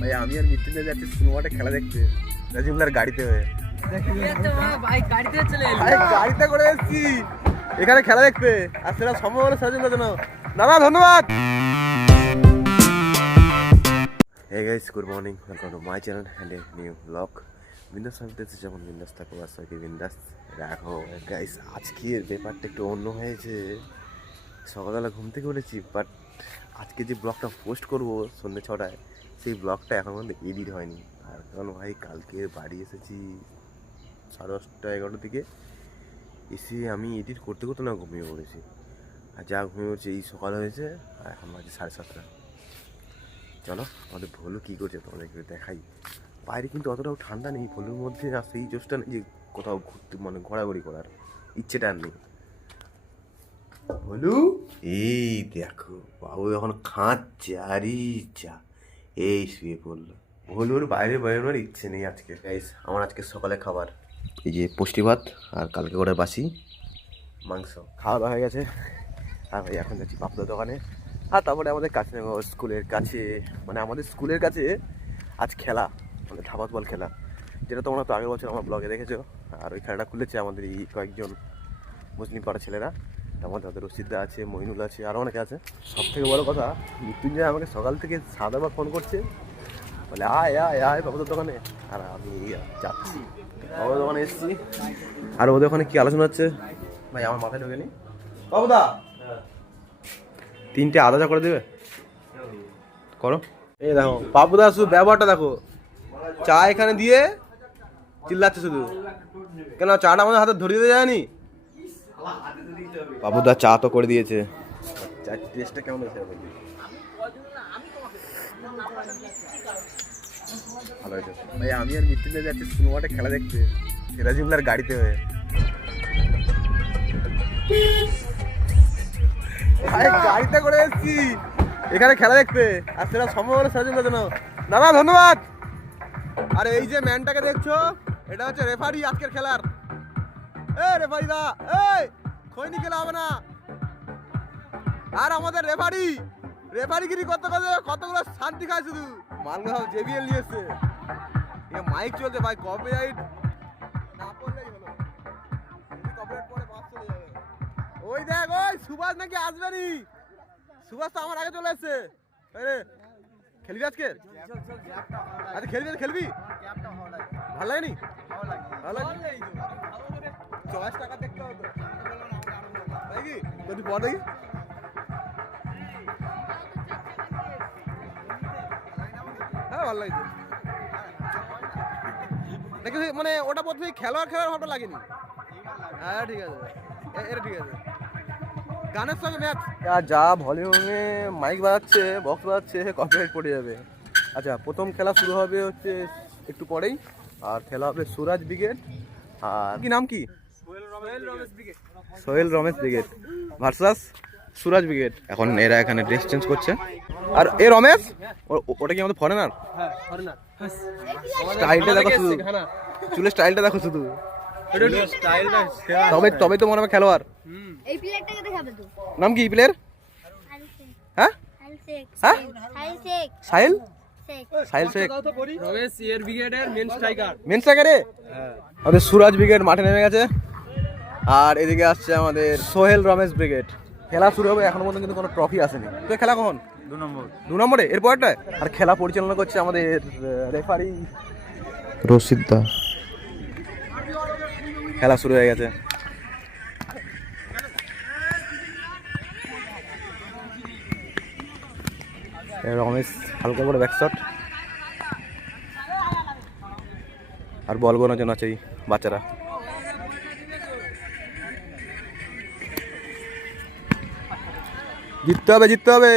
ভাই আমি আর মৃত্যুঞ্জয় যাচ্ছি সিনেমাটা খেলা দেখতে রাজীবলার গাড়িতে হয়ে। গাড়িতে করে এসেছি এখানে খেলা দেখতে, আর সেটা সম্ভব হলো সজলদার জন্য। দাদা ধন্যবাদ। Hey guys, good morning. Welcome to my channel and a new vlog. বিন্দাস থাকতেছে যেমন বিন্দাস থাকো, আর সবাইকে বিন্দাস রাখো। গাইস আজকের ব্যাপারটা একটু অন্য হয়েছে। সকালবেলা ঘুম থেকে উঠেছি, বাট আজকে যে ব্লগটা পোস্ট করবো সন্ধ্যে 6টায়, সেই ব্লগটা এখন পর্যন্ত এডিট হয়নি। আর কারণ ভাই কালকে বাড়ি এসেছি 10:30 11টার দিকে, এসে আমি এডিট করতে করতে না ঘুমিয়ে পড়েছি। আর যা ঘুমিয়ে পড়েছি এই সকাল হয়েছে, আর এখন বাজে 7:30। চলো আমাদের ভোলু কী করছে তোমাদেরকে দেখাই। বাইরে কিন্তু অতটাও ঠান্ডা নেই, ভোলুর মধ্যে আর সেই জোশটা নেই যে কোথাও ঘুরতে মানে ঘোরাঘুরি করার ইচ্ছেটা আর নেই। ভোলু এই দেখো বাবু এখন খাচ্ছে, আরে যা এই শুয়ে পড়লো। ভোলুর বাইরে বেরোনোর ইচ্ছে নেই আজকে। গাইস আমার আজকে সকালে খাবার এই যে পুষ্টি ভাত আর কালকে করে বাসি মাংস খাওয়া দাওয়া হয়ে গেছে। আর ভাই এখন যাচ্ছি পাপদার দোকানে। আর তারপরে আমাদের কাছে স্কুলের কাছে, মানে আমাদের স্কুলের কাছে আজ খেলা, মানে ধাবাত বল খেলা, যেটা তোমরা তো আগের বছর আমার ব্লগে দেখেছো। আর ওই খেলাটা খুলেছে আমাদের এই কয়েকজন মুসলিম পাড়া ছেলেরা। তার মধ্যে আমাদের রশিদা আছে, মইনুল আছে, আরও অনেকে আছে। সব থেকে বড়ো কথা, মৃত্যুঞ্জয় আমাকে সকাল থেকে সাদাবার ফোন করছে, বলে আয় আয় আয় বাবুদের দোকানে। আর আমি যাচ্ছি বাবুদের দোকানে এসেছি। আর ওদের ওখানে কী আলোচনা হচ্ছে ভাই আমার মাথায় ঢোকেনি। বাবুদা 3টে আদা চা করে দেবে, করো। এই দেখো বাবুদা শুধু ব্যবহারটা দেখো, চা এখানে দিয়ে চিল্লাচ্ছে শুধু। কেন চাটা আমাদের হাতে ধরিয়ে দিয়ে যায়নি? বাবুদা চা তো করে দিয়েছে, চার টেস্টটা কেমন হয়েছে? ভালো হয়েছে ভাই। আমি আর মৃত্যুঞ্জয় যাচ্ছি সিনেমাটা খেলা দেখতে রাজীবলার গাড়িতে হয়ে। গাড়িতে করে এসেছি এখানে খেলা দেখতে, আর সেটা সম্ভব হলো সজলদার জন্য। দাদা ধন্যবাদ। আর এই যে ম্যানটাকে দেখছো, এটা হচ্ছে রেফারি আজকের খেলার। রেফারি দা এই খৈনি খেলা হবে না। আর আমাদের রেফারিগিরি করতে করতে কতগুলো শান্তি খায় শুধু। মালগাঁও জেবিএল নিয়ে এসছে, মাইক চলছে ভাই, কপিরাইট না পড়লেই হলো। কপিরাইট পরে বাস চলে যাবে। ওই দেখ ওই সুভাষ নাকি আসবেনি, সুভাষ তো আমার আগে চলে এসছে। খেলবি আজকে? আচ্ছা খেলবি ভালো লাগেনি? ভালো লাগে 40 টাকা দেখতে হতো নাকি? তুই পড় দেখি। হ্যাঁ ভালো লাগছে দেখি, মানে ওটা প্রথমে খেলোয়াড় ভাবটা লাগেনি। হ্যাঁ ঠিক আছে, এটা ঠিক আছে। গানের সঙ্গে ম্যাচ যা ভলিউমে মাইক বাজাচ্ছে, বক্স বাজাচ্ছে, কপিরাইট পড়ে যাবে। আচ্ছা প্রথম খেলা শুরু হবে হচ্ছে একটু পরেই, আর খেলা হবে সুরাজ ব্রিগেড আর কি নাম কি সোহেল রমেশ ব্রিগেড ভার্সাস সুরাজ ব্রিগেড। এখন এরা এখানে ড্রেস চেঞ্জ করছে। আর এ রমেশ ওটা কি আমাদের ফরেনার? স্টাইলটা দেখো শুধু, চুলের স্টাইলটা দেখো শুধু। তবে তো মনে হবে খেলোয়াড়। নাম কি প্লেয়ার? হ্যাঁ হ্যাঁ সাহিল সাহিল শেখ রমেশ এর ব্রিগেডের মেন স্ট্রাইকারে। আমাদের সুরাজ ব্রিগেড মাঠে নেমে গেছে, আর এদিকে আসছে আমাদের সোহেল রমেশ ব্রিগেড। খেলা শুরু হবে, এখনো পর্যন্ত কিন্তু কোনো ট্রফি আসেনি। তো খেলা কখন? 2 নম্বরে এর পরেরটায়। আর খেলা পরিচালনা করছে আমাদের রেফারি রশিদা। খেলা শুরু হয়ে গেছে। রমেশ হালকা করে ব্যাকশট, আর বল বোনার জন্য আছে এই বাচ্চারা। জিততে হবে।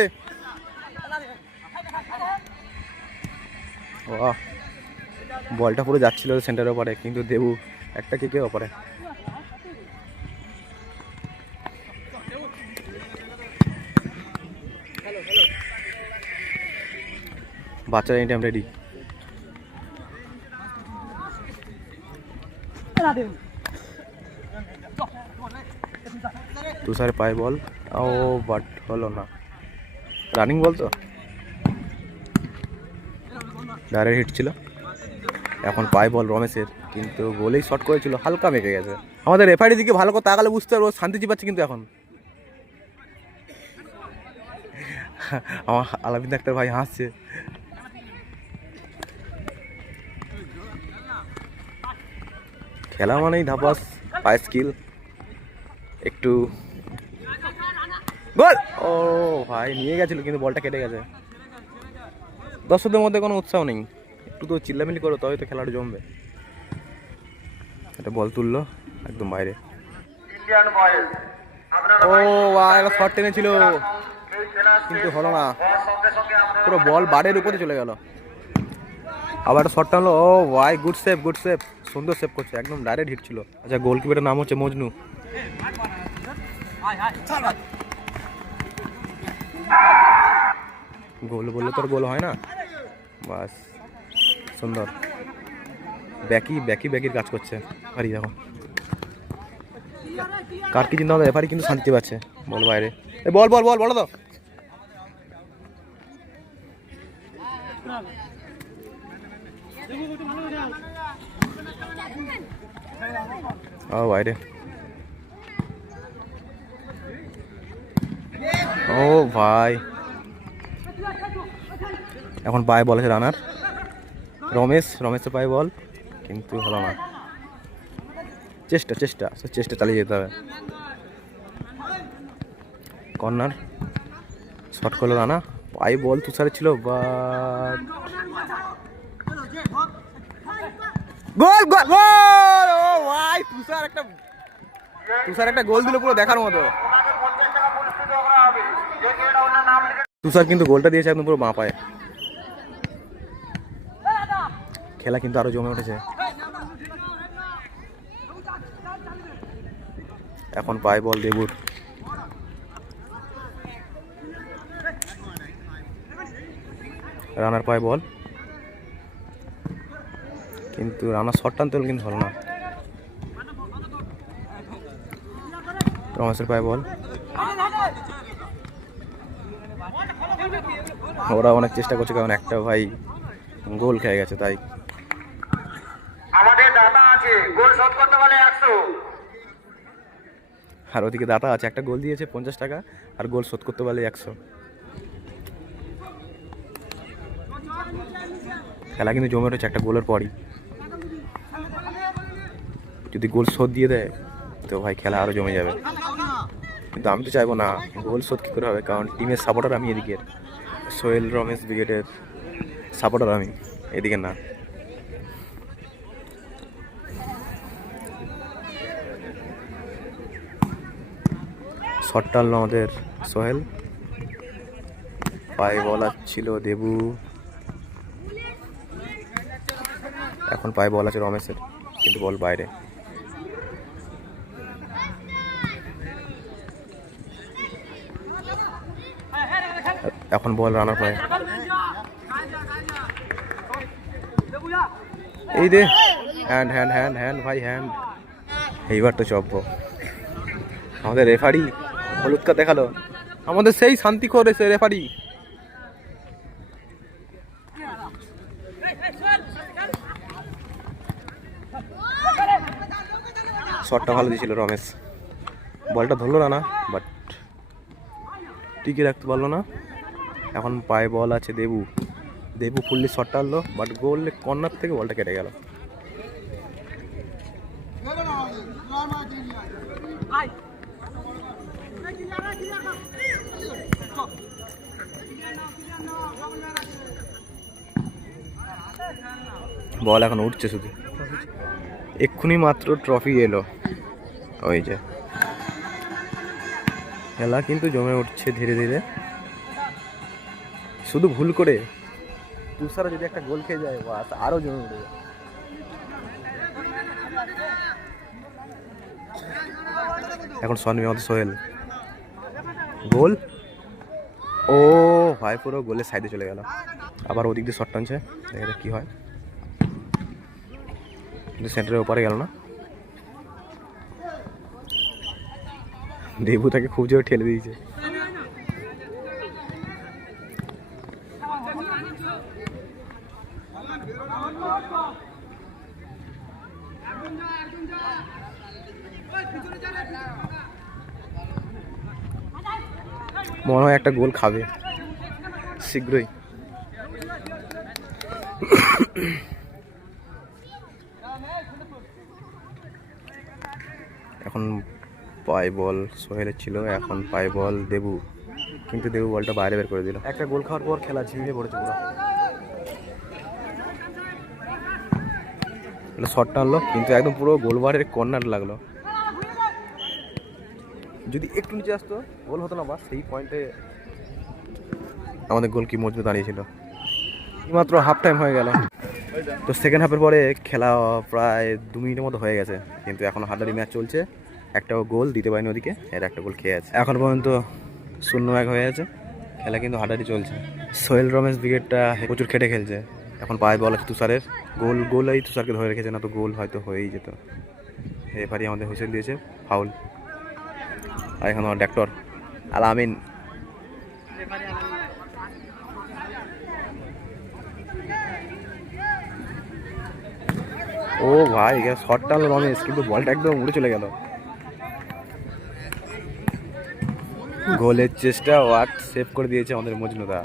বলটা পুরো যাচ্ছিল সেন্টারের ওপারে, কিন্তু দেবু একটা কিকে ওপারে। বাচ্চারা এনি টাইম রেডি। তুষার পায় বল, ও বাট হলো না। রানিং বল তো ডাইরেক্ট হিট ছিল। এখন পায় বল রমেশের, কিন্তু গোলেই শট করেছিল, হালকা মেকে গেছে। আমাদের রেফারির দিকে ভালো করে তাকালে বুঝতে পারবো শান্তি চিপাচ্ছে কিন্তু এখন। আমার আলামিন একটা ভাই হাসছে। খেলা মানেই ধাপাস, পায় স্কিল একটু। গোল! ও ভাই নিয়ে গেছিল কিন্তু বলটা কেটে গেছে। দর্শকদের মধ্যে কোনো উৎসাহ নেই, একটু তো চিল্লামিল্লি করো তবে তো খেলাটা জমবে। একটা বল তুললো একদম বাইরে। ও ভাই একটা শট টেনেছিল কিন্তু হলো না, পুরো বল বারের উপরে চলে গেল। আবার একটা শট টানলো। ও ভাই গুড সেভ, গুড সেভ, সুন্দর সেভ করছে, একদম ডাইরেক্ট হিট ছিল। আচ্ছা গোলকিপারের নাম হচ্ছে মজনু। গোল বললে তোর গোল হয় না, বাস সুন্দর। ব্যাকির কাজ করছে রেফারি। দেখো কার কি চিন্তা হবে, রেফারি কিন্তু শান্তি পাচ্ছে। বল বাইরে, বল বল বল বলো তো। ও বাইরে। ও ভাই এখন পায়ে বল আছে রানার রমেশের পায়ে বল, কিন্তু হলো না। চেষ্টা চালিয়ে যেতে হবে। কর্নার শট করলো রানা, পায়ে বল তুষারের ছিল, বাট গোল গোল গোল! ও ভাই তুষার একটা গোল দিল পুরো দেখার মতো। তুষার কিন্তু গোলটা দিয়েছে একদম পুরো বাঁ পায়ে। খেলা কিন্তু আরো জমে উঠেছে। এখন পায় বল দেবুর, রানার পায় বল, কিন্তু রানার শট টানতে হলো কিন্তু হলো না। রমেশের পায় বল, ওরা অনেক চেষ্টা করছে কারণ একটা ভাই গোল খেয়ে গেছে, তাই আমাদের দাতা আছে গোল শোধ করতে পারলে 100। আর ওদিকে দাতা আছে, একটা গোল দিয়েছে 50 টাকা, আর গোল শোধ করতে পারলে 100। খেলা কিন্তু জমে উঠেছে একটা গোলের পরই। যদি গোল শোধ দিয়ে দেয় তো ভাই খেলা আরো জমে যাবে, কিন্তু আমি তো চাইবো না। গোল শোধ কী করে হবে, কারণ টিমের সাপোর্টার আমি, এদিকের সোহেল রমেশ ব্রিগেডের সাপোর্টার আমি, এদিকে না। শট টানলো আমাদের সোহেল, পায়ে বল ছিল দেবু, এখন পায়ে বল আছে রমেশের, কিন্তু বল বাইরে। এখন বল রানার পায়ে, এই দে হ্যান্ড হ্যান্ড হ্যান্ড হ্যান্ড ভাই হ্যান্ড। এইবার তো চব্য আমাদের রেফারি হলুদ কার্ড দেখালো, আমাদের সেই শান্তি করেছে রেফারি। শটটা ভালো দিয়েছিল রমেশ, বলটা ধরলো না, বাট টিকে রাখতে পারলো না। এখন পায়ে বল আছে দেবু ফুললি শটটা আনলো, বাট গোল কর্নার থেকে বলটা কেটে গেল। বল এখন উঠছে শুধু, এক্ষুনি মাত্র ট্রফি এলো। ওই যে খেলা কিন্তু জমে উঠছে ধীরে ধীরে। শুধু ভুল করে তুষারা যদি একটা গোল খেয়ে যায় বাস আরো জমে উঠবে। এখন সনমি আমাদের সোহেল, গোল। ও ভাই পুরো গোলের সাইডে চলে গেল। আবার ওদিক দিয়ে শট টানছে, দেখা যাক কি হয়, কিন্তু সেন্টারের ওপারে গেল না। দেবু তাকে খুব জোরে ঠেলে দিয়েছে। মনে হয় একটা গোল খাবে শীঘ্রই। এখন পাই বল সোহেলের ছিল, এখন পাই বল দেবু, কিন্তু দেবু বলটা বাইরে বের করে দিল। একটা গোল খাওয়ার পর খেলা ঝিমিয়ে পড়েছে পুরো। শট টানলো কিন্তু একদম পুরো গোলবারের কর্নার লাগলো। যদি একটু নিচে আসতো গোল হতো না, বা সেই পয়েন্টে আমাদের গোল কি মজবুত দাঁড়িয়েছিল। মাত্র হাফ টাইম হয়ে গেল, তো সেকেন্ড হাফের পরে খেলা প্রায় 2 মিনিটের মতো হয়ে গেছে, কিন্তু এখন হাড্ডারি ম্যাচ চলছে। একটা গোল দিতে পারেনি ওদিকে, এর একটা গোল খেয়ে আছে। এখন পর্যন্ত 0-1 হয়ে আছে, খেলা কিন্তু হাড্ডারি চলছে। সোহেল রমেশ ব্রিগেডটা প্রচুর খেটে খেলছে। এখন পায়ে বল আছে তুষারের, গোল এই তুষারকে ধরে রেখেছে, না তো গোল হয়তো হয়েই যেত। রেফারি আমাদের হুইসেল দিয়েছে ফাউল। আর এখন আমার ডাক্তার আল আমিন। ও ভাই শট টানলো রমেশ, কিন্তু বলটা একদম উড়ে চলে গেল। গোলের চেষ্টা ওয়াট সেভ করে দিয়েছে আমাদের মজনুদা।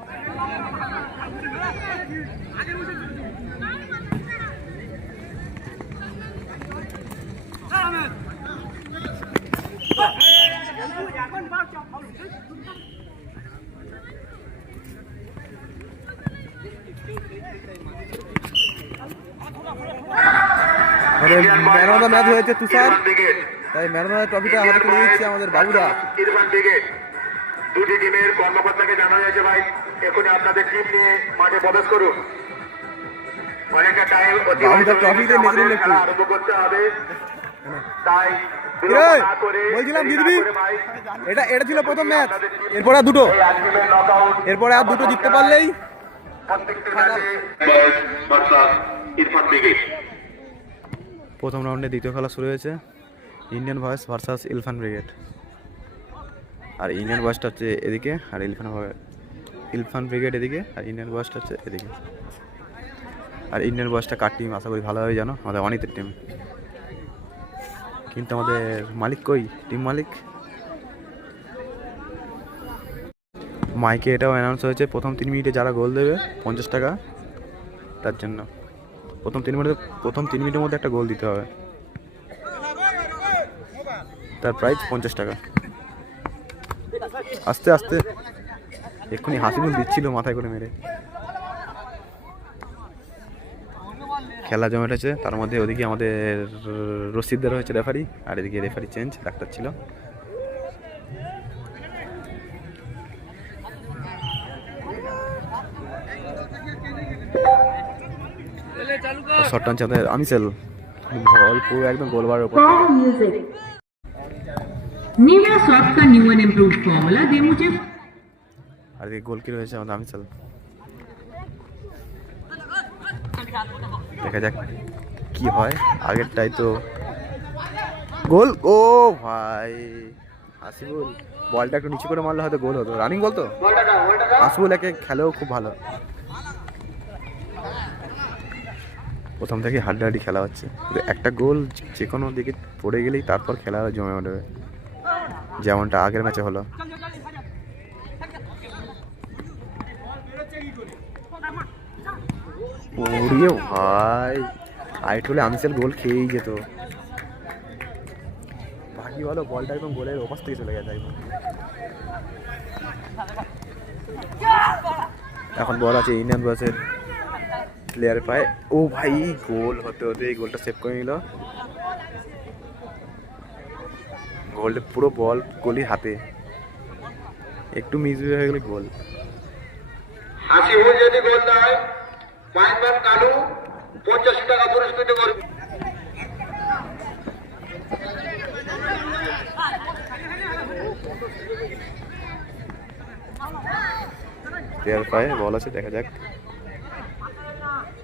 ম্যান অফ দ্য ম্যাচ হয়েছে তুষার, তাই ম্যান অফ দ্য ট্রফিটা আমাদের তুলে দিচ্ছে আমাদের বাবুরা। ইরফান ব্রিগেড দুটি টিমের কর্মকর্তাকে জানানো হয়েছে, ভাই এখনই আপনাদের টিম নিয়ে মাঠে প্রবেশ করুন। অনেকটা টাইম বাবুরা ট্রফিতে নিজে নিলে খেলা আরম্ভ করতে হবে, তাই বলছিলাম জিতবি। এটা ছিল প্রথম ম্যাচ, এরপরে আর দুটো, এরপরে আর দুটো জিততে পারলেই প্রথম রাউন্ডে দ্বিতীয় খেলা শুরু হয়েছে। Indian boys versus Irfan brigade. আর ইন্ডিয়ান বয়েজটা হচ্ছে এদিকে, আর ইরফান ব্রিগেড এদিকে, আর ইন্ডিয়ান বয়েজটা হচ্ছে এদিকে। আর ইন্ডিয়ান বয়েজটা কার টিম আশা করি ভালোভাবে জানো, আমাদের অনিতের টিম। কিন্তু আমাদের মালিক কই, টিম মালিক? মাইকে এটাও অ্যানাউন্স হয়েছে, প্রথম 3 মিনিটে যারা গোল দেবে 50 টাকা, তার জন্য প্রথম 3 মিনিটের মধ্যে একটা গোল দিতে হবে, তার প্রাইস 50 টাকা। আস্তে আস্তে এক্ষুনি হাসিমুল দিচ্ছিল মাথায় করে মেরে। খেলা জমে উঠেছে, তার মধ্যে ওদিকে আমাদের রশিদদার হয়েছে রেফারি, আর এদিকে রেফারি চেঞ্জ, ডাক্তার ছিল। শট টানছে আমাদের আমিসেল, বল পুরো একদম গোলবার উপর। Nivea Soft का new and improved formula दे मुझे। আর এদিকে গোল কি রয়েছে আমাদের আমিসেল। দেখা যাক কি হয়, আগেরটাই তো গোল। ও ভাই হাসিবুল বলটা একটু নিচু করে মারলে হয়তো গোল হতো, রানিং বল তো। হাসিবুল একে খেলেও খুব ভালো, প্রথম থেকে হাড্ডাহাড্ডি খেলা হচ্ছে। একটা গোল যে কোনো দিকে পড়ে গেলেই তারপর খেলা জমে উঠবে, যেমনটা আগের ম্যাচে হলো। ওরে ভাই হাইট হলে আমিসেল গোল খেয়েই যেত। বাকি বলো বলটা একদম গোলের ওপাশ থেকে চলে গেছে একদম। এখন বল আছে ইন্ডিয়ান বয়েজের প্লেয়ার পায়। ও ভাই গোল হতে হতে এই গোলটা সেভ করে নিল। গোলটা পুরো বল গোলির হাতে, একটু মিস হয়ে গেলে গোল। হাসিবুল যদি গোল দেয় মাইনবান কালু 85 টাকা পুরস্কৃত করবে। প্লেয়ার পায় বল আছে, দেখা যাক।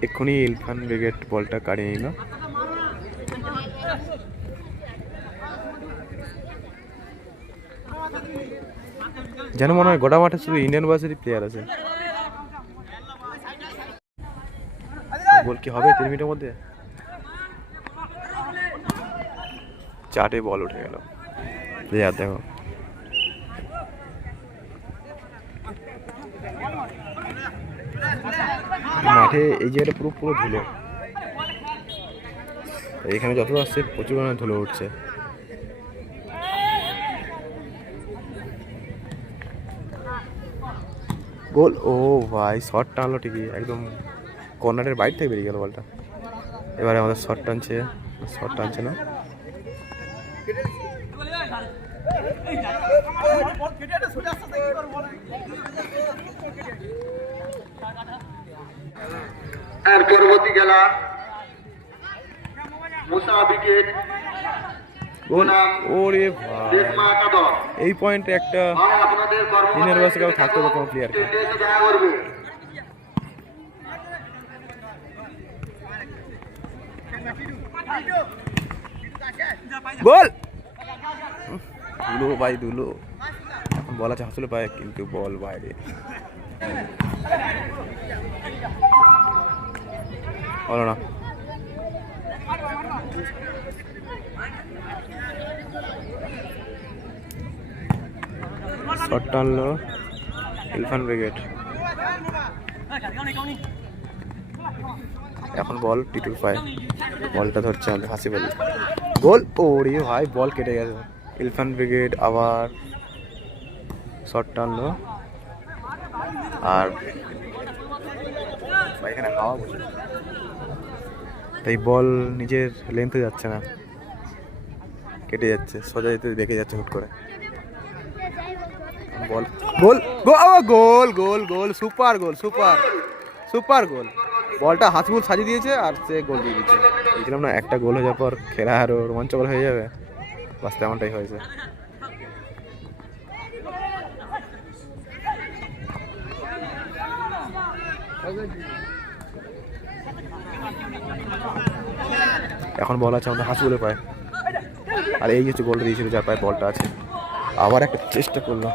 এক্ষুনি ইরফান ব্রিগেড বলটা কাড়িয়ে নিল। যেন মনে হয় গোটা মাঠে শুধু ইন্ডিয়ান বয়েজেরই প্লেয়ার আছে। গোল কি হবে 3 মিনিটের মধ্যে? 4টে বল উঠে গেল। প্লেয়ার দেখো, মাঠে এই জায়গাটা পুরো পুরো ধুলো, এখানে যত আসছে প্রচুর পরিমাণে ধুলো উঠছে। গোল! ও ভাই, শট টানলো ঠিকই, একদম কর্নারের বাইরে থেকে বেরিয়ে গেল বলটা। এবারে আমাদের শট টানছে না। এর পরবর্তী খেলা মুসা উইকেট গোল! ওরে ভাই, দেশমা কাদর এই পয়েন্টে একটা ভাই আপনাদের দিনের বাসে কেউ থাকতে হবে কোনো প্লেয়ারকে। কর্মকর্তাকে দেখা করবে। গোল! ধুলো ভাই, ধুলো। এখন বল আছে হাসলে পায়, কিন্তু বল বাইরে। হলো না। শট টানলো ইরফান ব্রিগেড। এখন বল টিটুর পায়, বলটা ধরছে আমাদের হাসিবুল। গোল! ওরে ভাই, বল কেটে গেছে। ইরফান ব্রিগেড আবার শট টানলো, আর এখানে হাওয়া বসে, তাই বল নিজের লেন্থে যাচ্ছে না, কেটে যাচ্ছে, সোজা যেতে দেখে যাচ্ছে হুট করে। বল! গোল! গোল! গোল! গোল! সুপার গোল! সুপার গোল! বলটা হাসিবুল সাজিয়ে দিয়েছে আর সে গোল দিয়ে দিচ্ছে। বুঝলাম না, একটা গোল হয়ে যাওয়ার পর খেলা আরো রোমাঞ্চকর হয়ে যাবে, বাস তেমনটাই হয়েছে। এখন বল আছে আমাদের হাসিবুলের পায়ে, আর এই হচ্ছে গোলটা দিয়েছিল যার পায়ে বলটা আছে। আবার একটা চেষ্টা করলো,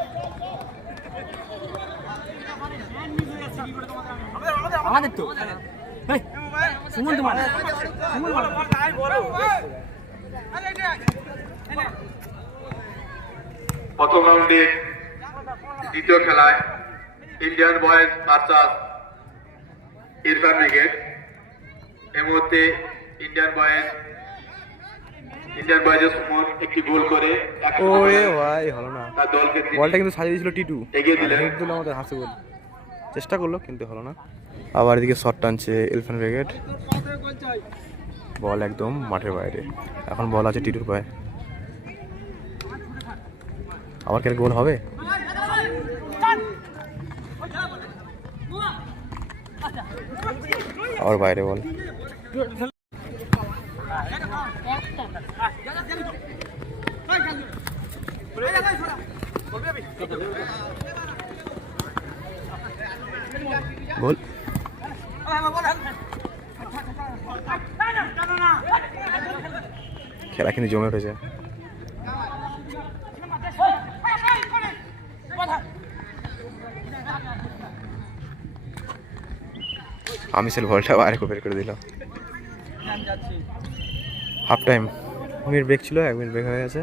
প্রথম রাউন্ডে দ্বিতীয় খেলায় Indian boys versus Irfan brigade. এই মুহূর্তে ইন্ডিয়ান বয়েজের সুমন একটি গোল করে ওরে ভাই হলো না। তার দলকে তিনি বলটা কিন্তু সাজিয়ে দিয়েছিল টিটু, এগিয়ে দিলেন। হেড দিল আমাদের হাসিবুল, চেষ্টা করলো কিন্তু হলো না। আবার এদিকে শট টানছে ইরফান ব্রিগেড, বল একদম মাঠের বাইরে। এখন বল আছে টিটুর পায়ে, আবার কে গোল হবে? আবার বাইরে বল। গোল! খেলা কিন্তু জমে উঠেছে। আমিসেল বলটা বাইরে বের করে দিল। হাফ টাইম, মিনিট ব্রেক ছিল, 1 মিনিট ব্রেক হয়ে গেছে।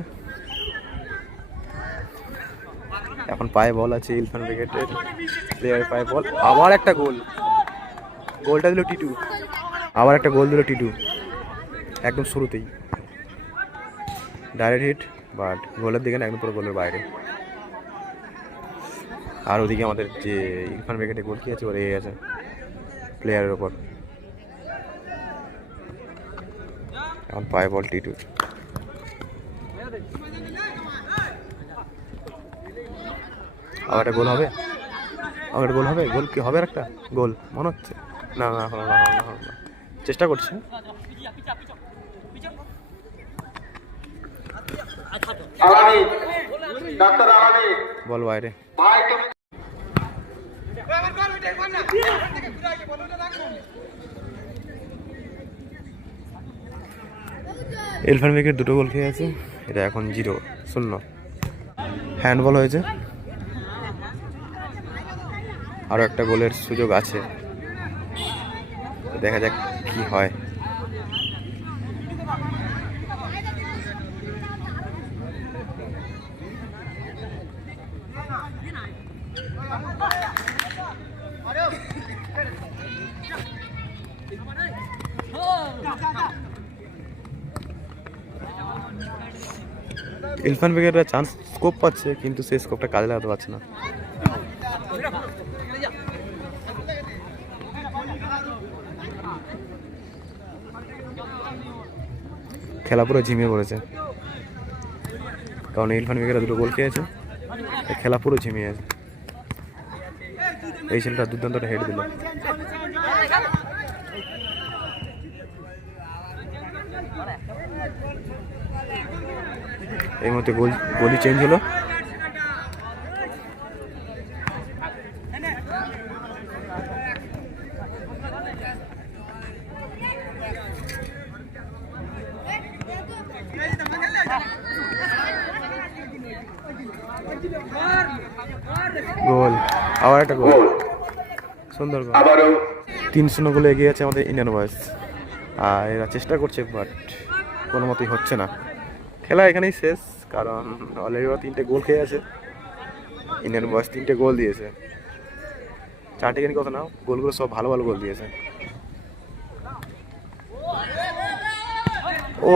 এখন পায়ে বল আছে ইরফান ব্রিগেডের প্লেয়ারের পায়ে বল, আবার একটা গোল। গোলটা দিল টিটু, আবার একটা গোল দিল টিটু একদম শুরুতেই, ডাইরেক্ট হিট, বাট গোলের দিকে না, একদম পুরো গোলের বাইরে। আর ওদিকে আমাদের যে ইরফান ব্রিগেডে গোল কি আছে, ওর এই আছে প্লেয়ারের ওপর। এখন পায়ে বল টিটু, আবার একটা গোল হবে, আবার গোল হবে, গোল কি হবে? একটা গোল মনে হচ্ছে, না না হলো না, চেষ্টা করছে। আলামি, ডাক্তার আলামি, বল বাইরে। ভাই তুমি ইরফান ব্রিগেড 2টো গোল খেয়ে আছে, এটা এখন 0-0। হ্যান্ডবল হয়েছে, আরও একটা গোলের সুযোগ আছে, দেখা যাক কি হয়। ইরফান বেগেরা চান্স স্কোপ পাচ্ছে, কিন্তু সেই স্কোপটা কাজে লাগাতে পারছে না। খেলা পুরো ঝিমিয়ে পড়েছে, কারণ ইরফান বেগেরা দুটো গোল খেয়েছে, খেলা পুরো ঝিমিয়ে আছে। এই ছেলেটা দুর্দান্তটা হেড দিল। এই মুহূর্তে গোলি চেঞ্জ হলো। গোল, আবার একটা গোল, সুন্দর গোল। 3-0 গোলে এগিয়ে আছে আমাদের ইন্ডিয়ান বয়েজ। আর এরা চেষ্টা করছে, বাট কোনো মতেই হচ্ছে না। খেলা এখানেই শেষ, কারণ অলরেডি ওরা 3টে গোল খেয়ে আছে। ইন্ডিয়ান বয়েজ 3টে গোল দিয়েছে, 4টে কেন কথা না, গোলগুলো সব ভালো ভালো গোল দিয়েছে। ও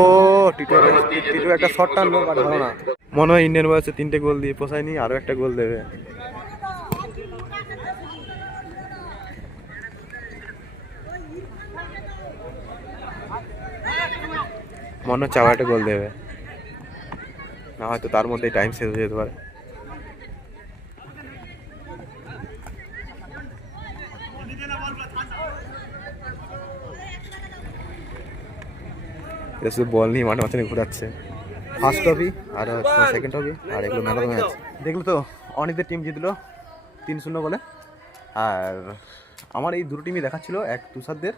টিটু একটা শট টানলো, বাট ভালো না। মনে হয় ইন্ডিয়ান বয়েজে 3টে গোল দিয়ে পোষায়নি, আরও একটা গোল দেবে। মনে হচ্ছে আবার একটা গোল দেবে, না হয়তো তার মধ্যে টাইম শেষ হয়ে যেতে পারে। শুধু বল নিয়ে মাঠে মাঝখানে ঘুরাচ্ছে। ফার্স্ট ট্রফি আর সেকেন্ড ট্রফি, আর এগুলো ম্যান অফ দ্য ম্যাচ। দেখলো তো, অনিতের টিম জিতলো 3-0 গোলে। আর আমার এই দুটো টিমই দেখাচ্ছিল, এক তুষারদের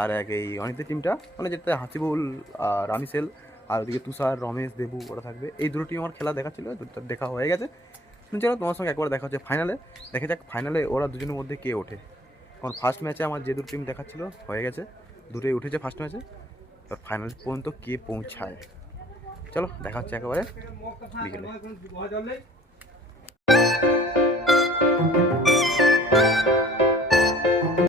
আর এক এই অনিতের টিমটা, মানে যেটা হাসিবুল আর রামিসেল, আর ওদিকে তুষার, রমেশ, দেবু ওরা থাকবে। এই দুটো টিম আমার খেলা দেখাচ্ছিল, দেখা হয়ে গেছে। চলো তোমার সঙ্গে একবার দেখা হচ্ছে ফাইনালে। দেখা যাক ফাইনালে ওরা দুজনের মধ্যে কে ওঠে। কারণ ফার্স্ট ম্যাচে আমার যে দুটো টিম দেখাচ্ছিল হয়ে গেছে, দুটোই উঠেছে ফার্স্ট ম্যাচে। এবার ফাইনাল পর্যন্ত কে পৌঁছায়, চলো দেখা হচ্ছে একেবারে বিকেলে।